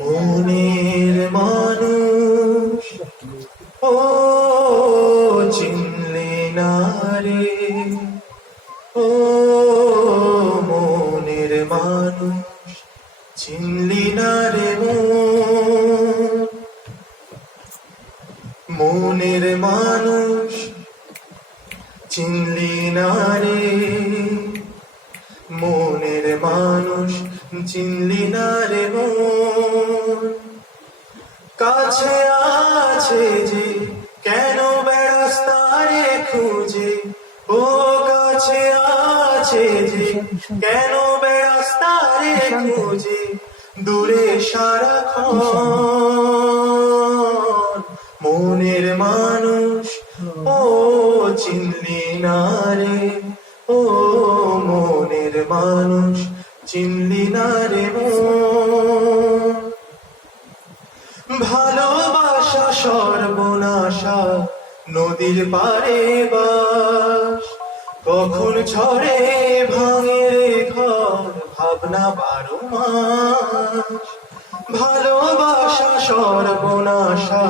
মনের মানুষ ও চিনলে না রে। ও মনের মানুষ চিনলি না রে মনের মানুষ চিনলি না রে। মনের মানুষ চিনলি না রে কাছে আছে যে, কেন বেড়াস তারে খুঁজে? ও কাছে আছে যে, কেন বেড়াস তারে খুঁজে? দূরে সারা সারাক্ষণ মনের মানুষ চিনলি না ও মনের মানুষ, চিনলি না রে ভালোবাসা সর্বনাশা, নদীর পারে বাস। কখন ছড়ে ভাঙে ঘর, ভাবনা বারো মাস। ভালোবাসা সর্বনাশা,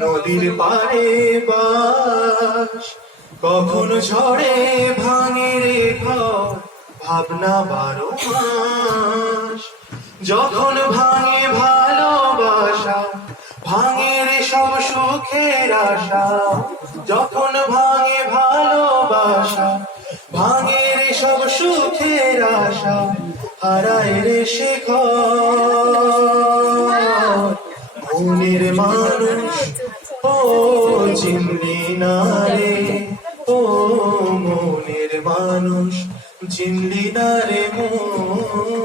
নদীর পারে বাস। কখন ঝরে ভাঙে রে ভাবনা বারো মাস। যখন ভাঙে ভালোবাসা, ভাঙে রে সব সুখের আশা। যখন ভাঙে ভালোবাসা, ভাঙে রে সব সুখের আশা, হারায় রে শেখর মনের মানুষ, ও চিনলি না মনের মানুষ জিনলি না রে মন।